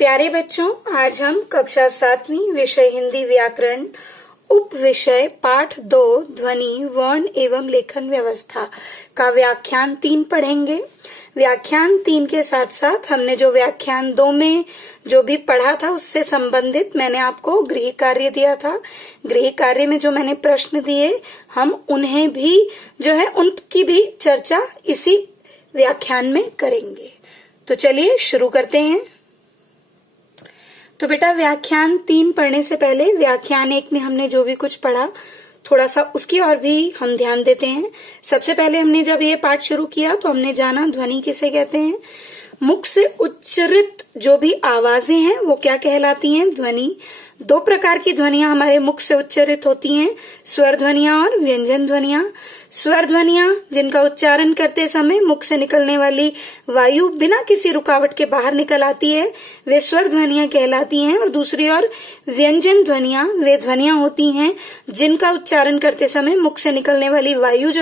प्यारे बच्चों, आज हम कक्षा 7वीं विषय हिंदी व्याकरण उप विषय पाठ 2 ध्वनि वर्ण एवं लेखन व्यवस्था का व्याख्यान 3 पढ़ेंगे। व्याख्यान 3 के साथ साथ हमने जो व्याख्यान 2 में जो भी पढ़ा था उससे संबंधित मैंने आपको गृह कार्य दिया था। गृह कार्य में जो मैंने प्रश्न दिए हम उन्हें भी उनकी भी चर्चा इसी व्याख्यान में करेंगे। तो चलिए शुरू करते हैं। तो बेटा, व्याख्यान 3 पढ़ने से पहले व्याख्यान 1 में हमने जो भी कुछ पढ़ा थोड़ा सा उसकी और भी हम ध्यान देते हैं। सबसे पहले हमने जब ये पाठ शुरू किया तो हमने जाना ध्वनि किसे कहते हैं। मुख से उच्चरित जो भी आवाजें हैं वो क्या कहलाती हैं? ध्वनि। 2 प्रकार की ध्वनियां हमारे मुख से उच्चरित होती हैं, स्वर ध्वनियां और व्यंजन ध्वनियां। स्वर ध्वनियां जिनका उच्चारण करते समय मुख से निकलने वाली वायु बिना किसी रुकावट के बाहर निकल आती है, वे स्वर ध्वनियां कहलाती हैं। और दूसरी ओर व्यंजन ध्वनियां वे ध्वनियां होती हैं जिनका उच्चारण करते समय मुख से निकलने वाली वायु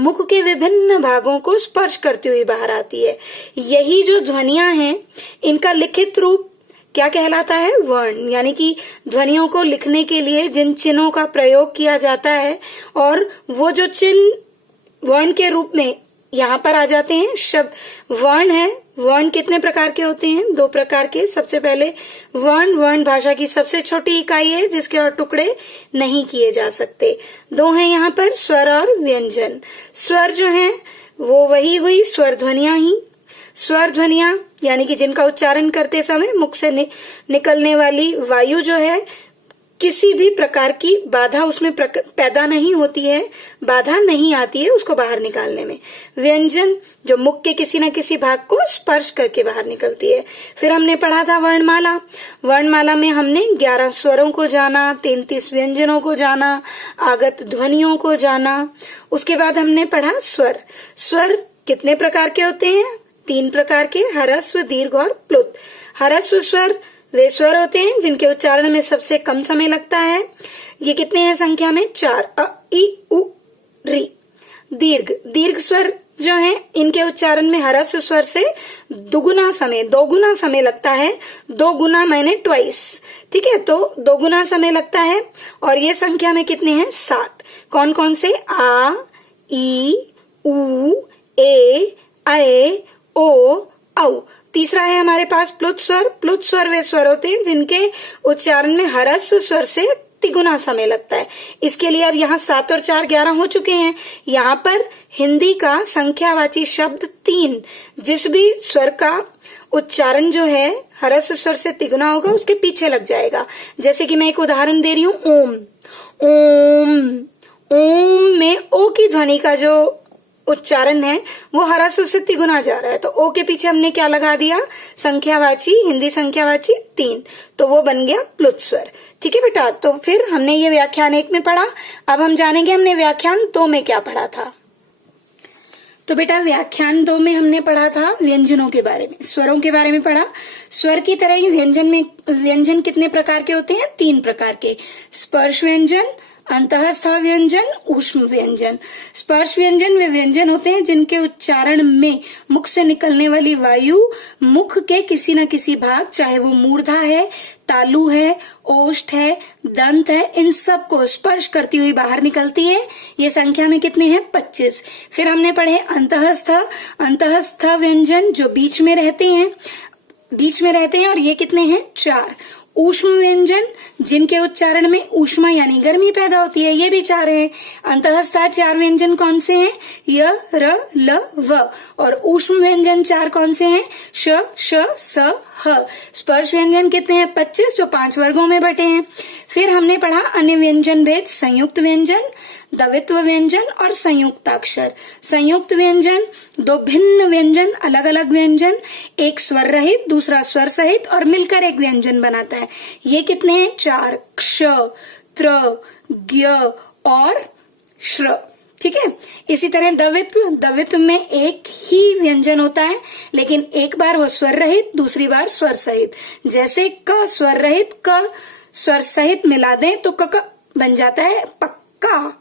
मुख के विभिन्न भागों को स्पर्श करती हुई बाहर आती है। यही जो ध्वनियां हैं इनका लिखित रूप क्या कहलाता है? वर्ण। यानी कि ध्वनियों को लिखने के लिए जिन चिन्हों का प्रयोग किया जाता है और वो जो चिन्ह वर्ण के रूप में यहाँ पर आ जाते हैं। शब्द वर्ण है। वर्ण कितने प्रकार के होते हैं? 2 प्रकार के। सबसे पहले वर्ण भाषा की सबसे छोटी इकाई है जिसके और टुकड़े नहीं किए जा सकते। 2 हैं यहाँ पर, स्वर और व्यंजन। स्वर जो है वो वही हुई स्वर ध्वनियां ही। स्वर ध्वनियां यानी कि जिनका उच्चारण करते समय मुख से निकलने वाली वायु किसी भी प्रकार की बाधा उसमें पैदा नहीं होती है, बाधा नहीं आती है उसको बाहर निकालने में। व्यंजन जो मुख के किसी न किसी भाग को स्पर्श करके बाहर निकलती है। फिर हमने पढ़ा था वर्णमाला। वर्णमाला में हमने 11 स्वरों को जाना, 33 व्यंजनों को जाना, आगत ध्वनियों को जाना। उसके बाद हमने पढ़ा स्वर। स्वर कितने प्रकार के होते हैं? 3 प्रकार के, ह्रस्व, दीर्घ और प्लुत। ह्रस्व स्वर वे स्वर होते हैं जिनके उच्चारण में सबसे कम समय लगता है। ये कितने हैं संख्या में? 4, अ, इ, उ, री। दीर्घ स्वर जो हैं इनके उच्चारण में ह्रस्व स्वर से दोगुना समय लगता है। 2 गुना मैंने ट्वाइस, ठीक है, तो 2 गुना समय लगता है। और ये संख्या में कितने हैं? 7। कौन कौन से? आ, ई, उ, ए, ऐ, ओ, औ। तीसरा है हमारे पास प्लुत स्वर। प्लुत स्वर वे स्वर होते हैं जिनके उच्चारण में ह्रस्व स्वर से तिगुना समय लगता है। इसके लिए अब यहाँ 7 और 4 11 हो चुके हैं। यहाँ पर हिंदी का संख्यावाची शब्द 3 जिस भी स्वर का उच्चारण जो है ह्रस्व स्वर से तिगुना होगा उसके पीछे लग जाएगा। जैसे कि मैं एक उदाहरण दे रही हूँ, ओम। ओम में ओ की ध्वनि का जो उच्चारण है वो ह्रस्व से तिगुना जा रहा है, तो ओ के पीछे हमने क्या लगा दिया? संख्यावाची, हिंदी संख्यावाची 3, तो वो बन गया प्लुत स्वर। ठीक है बेटा, तो फिर हमने ये व्याख्यान 1 में पढ़ा। अब हम जानेंगे हमने व्याख्यान 2 में क्या पढ़ा था। तो बेटा, व्याख्यान 2 में हमने पढ़ा था व्यंजनों के बारे में, स्वरों के बारे में पढ़ा। स्वर की तरह ही व्यंजन कितने प्रकार के होते हैं? 3 प्रकार के, स्पर्श व्यंजन, अंतःस्थ व्यंजन, ऊष्म व्यंजन। स्पर्श व्यंजन वे व्यंजन होते हैं जिनके उच्चारण में मुख से निकलने वाली वायु मुख के किसी न किसी भाग, चाहे वो मूर्धा है, तालु है, ओष्ठ है, दंत है, इन सब को स्पर्श करती हुई बाहर निकलती है। ये संख्या में कितने हैं? 25। फिर हमने पढ़े अंतःस्थ व्यंजन जो बीच में रहते हैं और ये कितने हैं? 4। ऊष्म व्यंजन जिनके उच्चारण में ऊष्मा यानी गर्मी पैदा होती है, ये भी 4 हैं। अंतःस्थ 4 व्यंजन कौन से हैं? य, र, ल, व। और ऊष्म व्यंजन 4 कौन से हैं? श, श, स, ह। स्पर्श व्यंजन कितने हैं? 25 जो 5 वर्गों में बटे हैं। फिर हमने पढ़ा अन्य व्यंजन भेद, संयुक्त व्यंजन, द्वित्व व्यंजन और संयुक्ताक्षर। संयुक्त व्यंजन 2 भिन्न व्यंजन, अलग अलग व्यंजन, एक स्वर रहित दूसरा स्वर सहित और मिलकर एक व्यंजन बनाता है। ये कितने हैं? 4, क्ष, त्र, ज्ञ और श्र। ठीक है। इसी तरह द्वित्व में एक ही व्यंजन होता है लेकिन एक बार वो स्वर रहित दूसरी बार स्वर सहित। जैसे क स्वर रहित क स्वर सहित मिला दें तो क बन जाता है पक्का।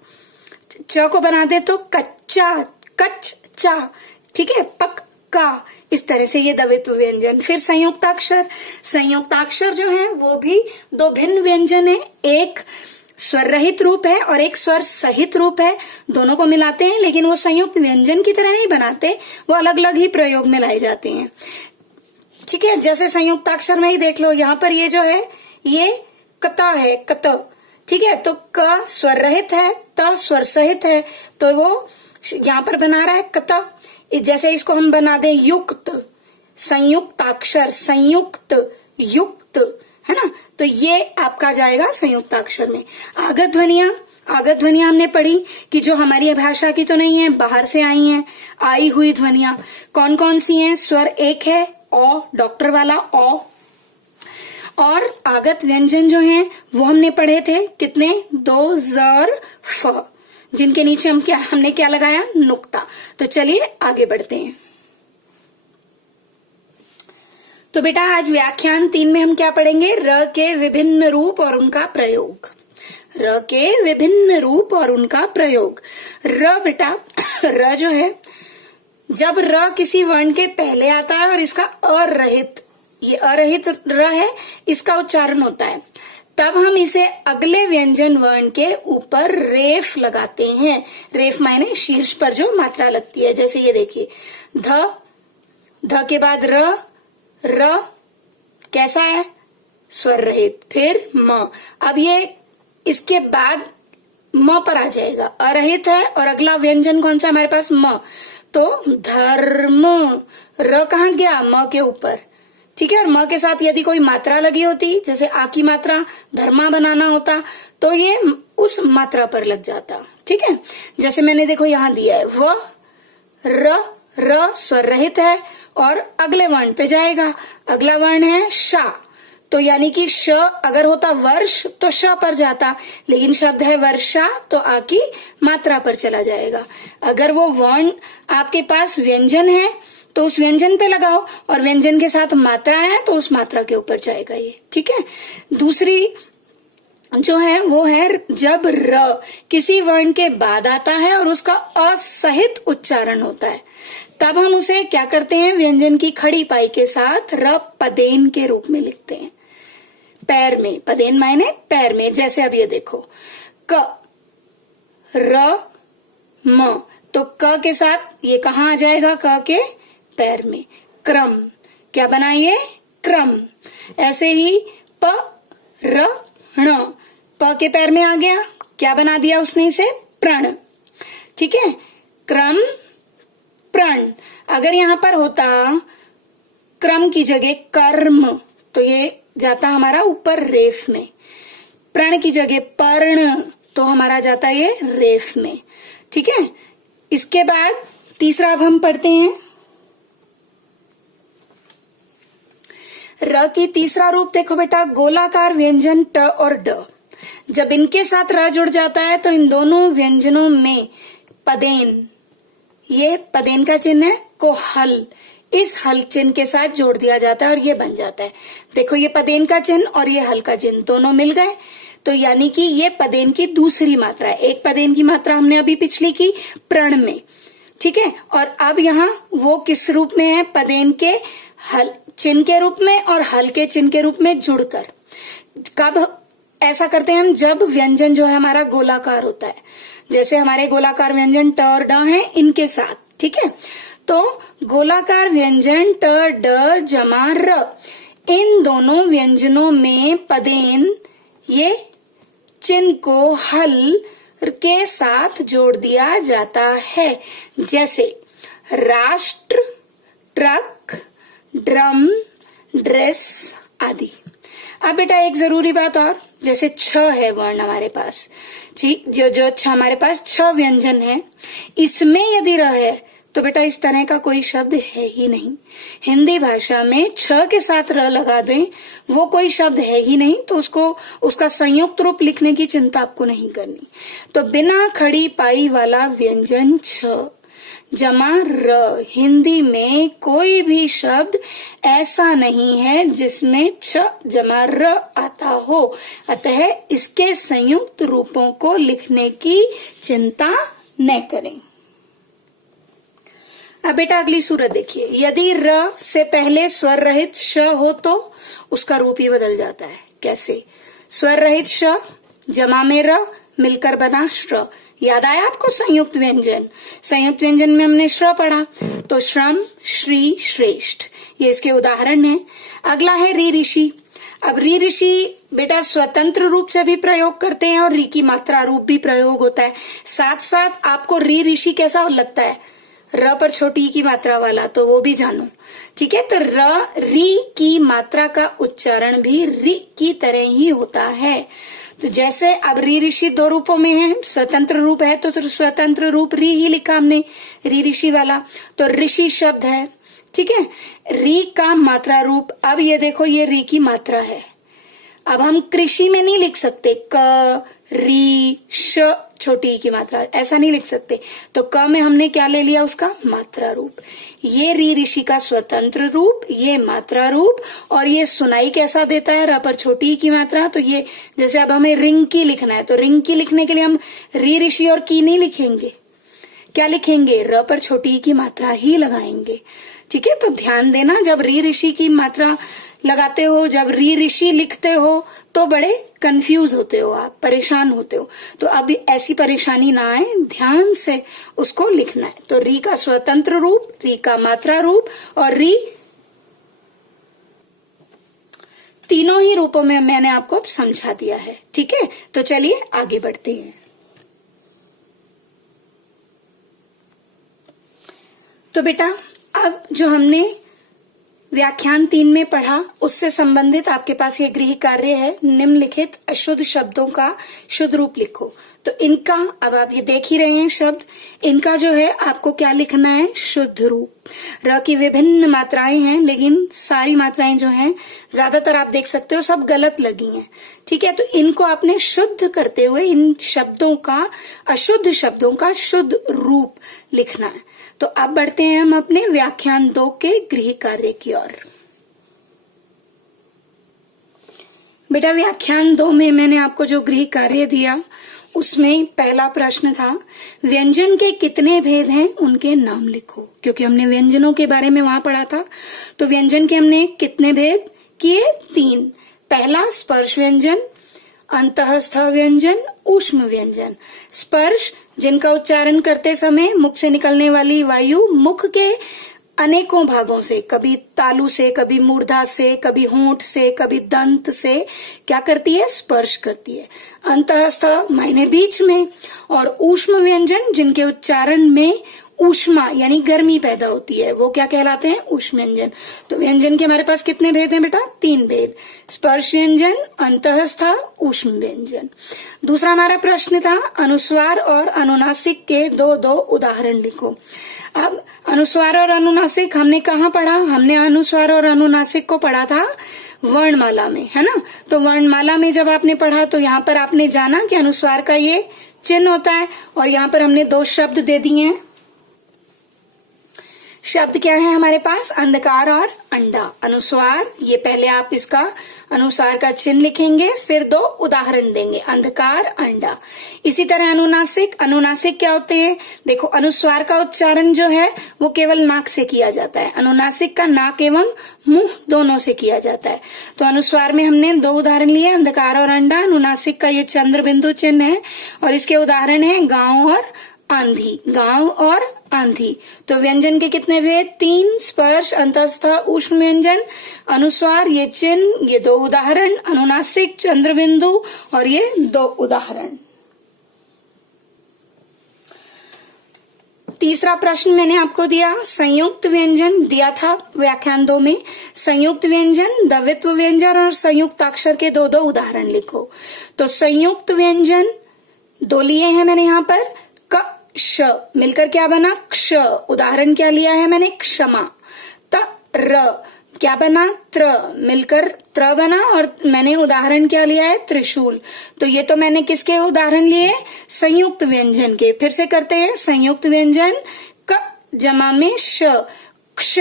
च को बना दे तो कच्चा, कच चा। ठीक है, पक का, इस तरह से ये द्वित्व व्यंजन। फिर संयुक्ताक्षर, संयुक्ताक्षर जो है वो भी दो भिन्न व्यंजन है, एक स्वर रहित रूप है और एक स्वर सहित रूप है। दोनों को मिलाते हैं लेकिन वो संयुक्त व्यंजन की तरह नहीं बनाते, वो अलग अलग ही प्रयोग में लाए जाते हैं। ठीक है, जैसे संयुक्ताक्षर में ही देख लो, यहाँ पर ये जो है ये कता है, कत। ठीक है, तो क स्वर रहित है, त स्वर सहित है, तो वो यहाँ पर बना रहा है कता। जैसे इसको हम बना दें युक्त, संयुक्ताक्षर, संयुक्त, युक्त, है ना, तो ये आपका जाएगा संयुक्ताक्षर में। आगत ध्वनियां, आगत ध्वनियां हमने पढ़ी कि जो हमारी भाषा की तो नहीं है, बाहर से आई हैं, आई हुई ध्वनियां कौन कौन सी हैं। स्वर एक है ओ, डॉक्टर वाला ओ। और आगत व्यंजन जो हैं वो हमने पढ़े थे कितने, 2 ज़ फ, जिनके नीचे हमने क्या लगाया, नुक्ता। तो चलिए आगे बढ़ते हैं। तो बेटा आज व्याख्यान 3 में हम क्या पढ़ेंगे, र के विभिन्न रूप और उनका प्रयोग। र के विभिन्न रूप और उनका प्रयोग। र बेटा, र जो है, जब र किसी वर्ण के पहले आता है और इसका अरहित, ये अरहित र है, इसका उच्चारण होता है, तब हम इसे अगले व्यंजन वर्ण के ऊपर रेफ लगाते हैं। रेफ मायने शीर्ष पर जो मात्रा लगती है। जैसे ये देखिए, ध, ध के बाद र, र कैसा है, स्वर रहित। फिर म, अब ये इसके बाद म पर आ जाएगा, अरहित है और अगला व्यंजन कौन सा हमारे पास, म, तो धर्म। र कहाँ गया, म के ऊपर। ठीक है, और म के साथ यदि कोई मात्रा लगी होती, जैसे आ की मात्रा धर्मा बनाना होता, तो ये उस मात्रा पर लग जाता। ठीक है, जैसे मैंने देखो यहां दिया है, व, र, र स्वर रहित है और अगले वर्ण पे जाएगा। अगला वर्ण है शा, तो यानी कि श अगर होता वर्ष तो श पर जाता, लेकिन शब्द है वर्षा तो आ की मात्रा पर चला जाएगा। अगर वो वर्ण आपके पास व्यंजन है तो उस व्यंजन पे लगाओ, और व्यंजन के साथ मात्रा है तो उस मात्रा के ऊपर जाएगा ये। ठीक है, दूसरी जो है वो है जब र किसी वर्ण के बाद आता है और उसका असहित उच्चारण होता है, तब हम उसे क्या करते हैं, व्यंजन की खड़ी पाई के साथ र पदेन के रूप में लिखते हैं। पैर में, पदेन मायने पैर में। जैसे अब ये देखो, क, र, म, तो क के साथ ये कहाँ आ जाएगा, क के पैर में। क्रम, क्या बना ये, क्रम। ऐसे ही प, र, ण, प के पैर में आ गया, क्या बना दिया उसने इसे, प्रण। ठीक है, क्रम, प्रण। अगर यहां पर होता क्रम की जगह कर्म, तो ये जाता हमारा ऊपर रेफ में। प्रण की जगह पर्ण, तो हमारा जाता ये रेफ में। ठीक है, इसके बाद तीसरा अब हम पढ़ते हैं। र की तीसरा रूप देखो बेटा, गोलाकार व्यंजन ट और ड। जब इनके साथ र जुड़ जाता है तो इन दोनों व्यंजनों में पदेन, ये पदेन का चिन्ह है, को हल, इस हल चिन्ह के साथ जोड़ दिया जाता है और ये बन जाता है। देखो ये पदेन का चिन्ह और ये हल का चिन्ह दोनों मिल गए, तो यानी कि ये पदेन की दूसरी मात्रा है। एक पदेन की मात्रा हमने अभी पिछली की प्रण में। ठीक है, और अब यहाँ वो किस रूप में है, पदेन के हल चिन्ह के रूप में और हल के चिन्ह के रूप में जुड़कर। कब ऐसा करते हैं हम, जब व्यंजन जो है हमारा गोलाकार होता है, जैसे हमारे गोलाकार व्यंजन ट और ड हैं इनके साथ। ठीक है, तो गोलाकार व्यंजन ट, ड जमा र, इन दोनों व्यंजनों में पदेन ये चिन्ह को हल के साथ जोड़ दिया जाता है। जैसे राष्ट्र, ट्रक, ड्रम, ड्रेस आदि। अब बेटा एक जरूरी बात और, जैसे छ है वर्ण हमारे पास, ठीक, जो हमारे पास छ व्यंजन है, इसमें यदि र है तो बेटा इस तरह का कोई शब्द है ही नहीं। हिंदी भाषा में छ के साथ र लगा दें, वो कोई शब्द है ही नहीं, तो उसका संयुक्त रूप लिखने की चिंता आपको नहीं करनी। तो बिना खड़ी पाई वाला व्यंजन छ जमा र, हिंदी में कोई भी शब्द ऐसा नहीं है जिसमें छ जमा र आता हो, अतः इसके संयुक्त रूपों को लिखने की चिंता न करें। अब बेटा अगली सूरत देखिए, यदि र से पहले स्वर रहित श हो तो उसका रूप ही बदल जाता है। कैसे? स्वर रहित श जमा में र मिलकर बना श्र। याद आया आपको संयुक्त व्यंजन? संयुक्त व्यंजन में हमने श्र पढ़ा, तो श्रम, श्री, श्रेष्ठ, ये इसके उदाहरण है। अगला है री ऋषि। अब री ऋषि बेटा स्वतंत्र रूप से भी प्रयोग करते हैं और री की मात्रा रूप भी प्रयोग होता है। साथ साथ आपको री ऋषि कैसा लगता है? र पर छोटी की मात्रा वाला, तो वो भी जानो। ठीक है, तो री की मात्रा का उच्चारण भी री की तरह ही होता है। तो जैसे अब री ऋषि दो रूपों में है, स्वतंत्र रूप है तो स्वतंत्र रूप री ही लिखा हमने, री ऋषि वाला। तो ऋषि शब्द है, ठीक है, री का मात्रा रूप। अब ये देखो, ये री की मात्रा है। अब हम कृषि में नहीं लिख सकते क री श छोटी की मात्रा, ऐसा नहीं लिख सकते। तो क में हमने क्या ले लिया? उसका मात्रा रूप। ये री ऋषि का स्वतंत्र रूप, ये मात्रा रूप, और ये सुनाई कैसा देता है? र पर छोटी की मात्रा। तो ये जैसे अब हमें रिंग की लिखना है, तो रिंग की लिखने के लिए हम री ऋषि और की नहीं लिखेंगे, क्या लिखेंगे? र पर छोटी की मात्रा ही लगाएंगे। ठीक है, तो ध्यान देना, जब री ऋषि की मात्रा लगाते हो, जब री ऋषि लिखते हो तो बड़े कंफ्यूज होते हो, आप परेशान होते हो। तो अब ऐसी परेशानी ना आए, ध्यान से उसको लिखना है। तो री का स्वतंत्र रूप, री का मात्रा रूप और री, तीनों ही रूपों में मैंने आपको समझा दिया है। ठीक है, तो चलिए आगे बढ़ते हैं। तो बेटा अब जो हमने व्याख्यान 3 में पढ़ा, उससे संबंधित आपके पास ये गृह कार्य है, निम्नलिखित अशुद्ध शब्दों का शुद्ध रूप लिखो। तो इनका, अब आप ये देख ही रहे हैं शब्द, इनका जो है आपको क्या लिखना है? शुद्ध रूप। र की विभिन्न मात्राएं हैं, लेकिन सारी मात्राएं जो हैं ज्यादातर आप देख सकते हो सब गलत लगी हैं। ठीक है, तो इनको आपने शुद्ध करते हुए इन शब्दों का, अशुद्ध शब्दों का शुद्ध रूप लिखना है। तो अब बढ़ते हैं हम अपने व्याख्यान 2 के गृह कार्य की ओर। बेटा व्याख्यान 2 में मैंने आपको जो गृह कार्य दिया, उसमें पहला प्रश्न था व्यंजन के कितने भेद हैं, उनके नाम लिखो। क्योंकि हमने व्यंजनों के बारे में वहां पढ़ा था, तो व्यंजन के हमने कितने भेद किए? 3। पहला स्पर्श व्यंजन, अंतःस्थ व्यंजन, ऊष्म व्यंजन। स्पर्श जिनका उच्चारण करते समय मुख से निकलने वाली वायु मुख के अनेकों भागों से, कभी तालु से, कभी मूर्धा से, कभी होंठ से, कभी दंत से क्या करती है? स्पर्श करती है। अंतःस्थ मायने बीच में, और ऊष्म व्यंजन जिनके उच्चारण में ऊष्मा यानी गर्मी पैदा होती है, वो क्या कहलाते हैं? ऊष्म व्यंजन। तो व्यंजन के हमारे पास कितने भेद हैं बेटा? 3 भेद, स्पर्श व्यंजन, अंतःस्थ, ऊष्म व्यंजन। दूसरा हमारा प्रश्न था अनुस्वार और अनुनासिक के 2 उदाहरण लिखो। अब अनुस्वार और अनुनासिक हमने कहाँ पढ़ा? हमने अनुस्वार और अनुनासिक को पढ़ा था वर्णमाला में, है ना। तो वर्णमाला में जब आपने पढ़ा तो यहाँ पर आपने जाना कि अनुस्वार का ये चिन्ह होता है, और यहाँ पर हमने 2 शब्द दे दिए हैं। शब्द क्या है हमारे पास? अंधकार और अंडा। अनुस्वार, ये पहले आप इसका अनुसार का चिन्ह लिखेंगे, फिर 2 उदाहरण देंगे, अंधकार, अंडा। इसी तरह अनुनासिक, अनुनासिक क्या होते हैं? देखो अनुस्वार का उच्चारण जो है वो केवल नाक से किया जाता है, अनुनासिक का नाक एवं मुंह दोनों से किया जाता है। तो अनुस्वार में हमने 2 उदाहरण लिए, अंधकार और अंडा। अनुनासिक का ये चंद्र बिंदु चिन्ह है, और इसके उदाहरण है गांव और आंधी, गांव और आंधी। तो व्यंजन के कितने भेद? 3, स्पर्श, अंतःस्थ, ऊष्म व्यंजन, अनुस्वार, ये चिन्ह, ये 2 उदाहरण, अनुनासिक, चंद्र बिंदु, और ये 2 उदाहरण। तीसरा प्रश्न मैंने आपको दिया, संयुक्त व्यंजन दिया था व्याख्यान 2 में। संयुक्त व्यंजन, द्वित्व व्यंजन और संयुक्ताक्षर के 2 उदाहरण लिखो। तो संयुक्त व्यंजन 2 लिए हैं मैंने यहाँ पर, क श मिलकर क्या बना? क्ष। उदाहरण क्या लिया है मैंने? क्षमा। त र क्या बना? त्र, मिलकर त्र बना, और मैंने उदाहरण क्या लिया है? त्रिशूल। तो ये तो मैंने किसके उदाहरण लिए? संयुक्त व्यंजन के। फिर से करते हैं, संयुक्त व्यंजन क जमा में श, क्ष,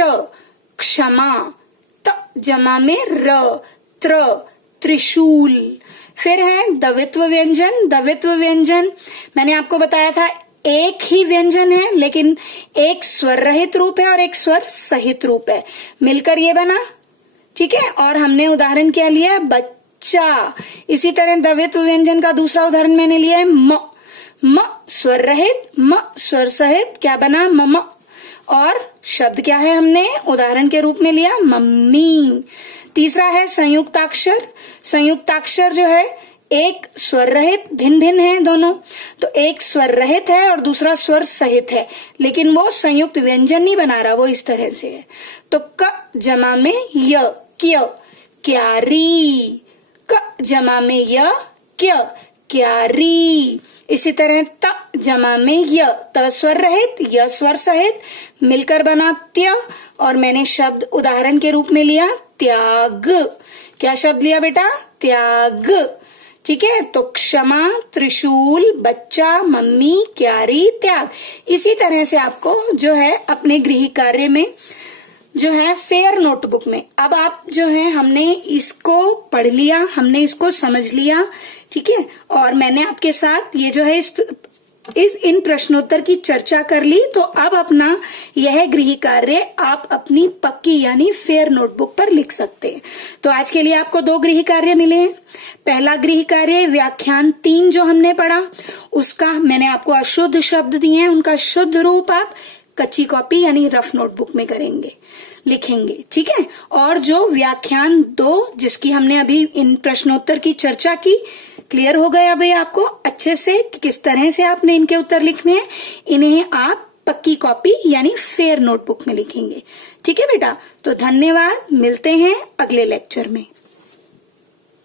क्षमा। त जमा में र, त्र, त्रिशूल। फिर है द्वित्व व्यंजन। द्वित्व व्यंजन मैंने आपको बताया था एक ही व्यंजन है, लेकिन एक स्वर रहित रूप है और एक स्वर सहित रूप है, मिलकर ये बना। ठीक है, और हमने उदाहरण क्या लिया? बच्चा। इसी तरह द्वैत व्यंजन का दूसरा उदाहरण मैंने लिया है म स्वर रहित, म स्वर सहित, क्या बना? मम। और शब्द क्या है? हमने उदाहरण के रूप में लिया मम्मी। तीसरा है संयुक्ताक्षर। संयुक्ताक्षर जो है एक स्वर रहित, भिन्न भिन्न है दोनों, तो एक स्वर रहित है और दूसरा स्वर सहित है, लेकिन वो संयुक्त व्यंजन नहीं बना रहा, वो इस तरह से है। तो क जमा में य, क्य, क्यारी। क जमा में य, क्य, क्यारी। इसी तरह त जमा में य, त स्वर रहित, य स्वर सहित, मिलकर बना त्य। और मैंने शब्द उदाहरण के रूप में लिया त्याग। क्या शब्द लिया बेटा? त्याग। ठीक है, तो क्षमा, त्रिशूल, बच्चा, मम्मी, क्यारी, त्याग। इसी तरह से आपको जो है अपने गृह कार्य में जो है फेयर नोटबुक में, अब आप जो है हमने इसको पढ़ लिया, हमने इसको समझ लिया। ठीक है, और मैंने आपके साथ ये जो है इन प्रश्नोत्तर की चर्चा कर ली। तो अब अपना यह गृह कार्य आप अपनी पक्की यानी फेयर नोटबुक पर लिख सकते हैं। तो आज के लिए आपको 2 गृह कार्य मिले हैं। पहला गृह कार्य व्याख्यान 3 जो हमने पढ़ा, उसका मैंने आपको अशुद्ध शब्द दिए हैं, उनका शुद्ध रूप आप कच्ची कॉपी यानी रफ नोटबुक में करेंगे, लिखेंगे। ठीक है, और जो व्याख्यान 2 जिसकी हमने अभी इन प्रश्नोत्तर की चर्चा की, क्लियर हो गया भाई आपको अच्छे से किस तरह से आपने इनके उत्तर लिखने हैं। इन्हें आप पक्की कॉपी यानी फेयर नोटबुक में लिखेंगे। ठीक है बेटा, तो धन्यवाद, मिलते हैं अगले लेक्चर में।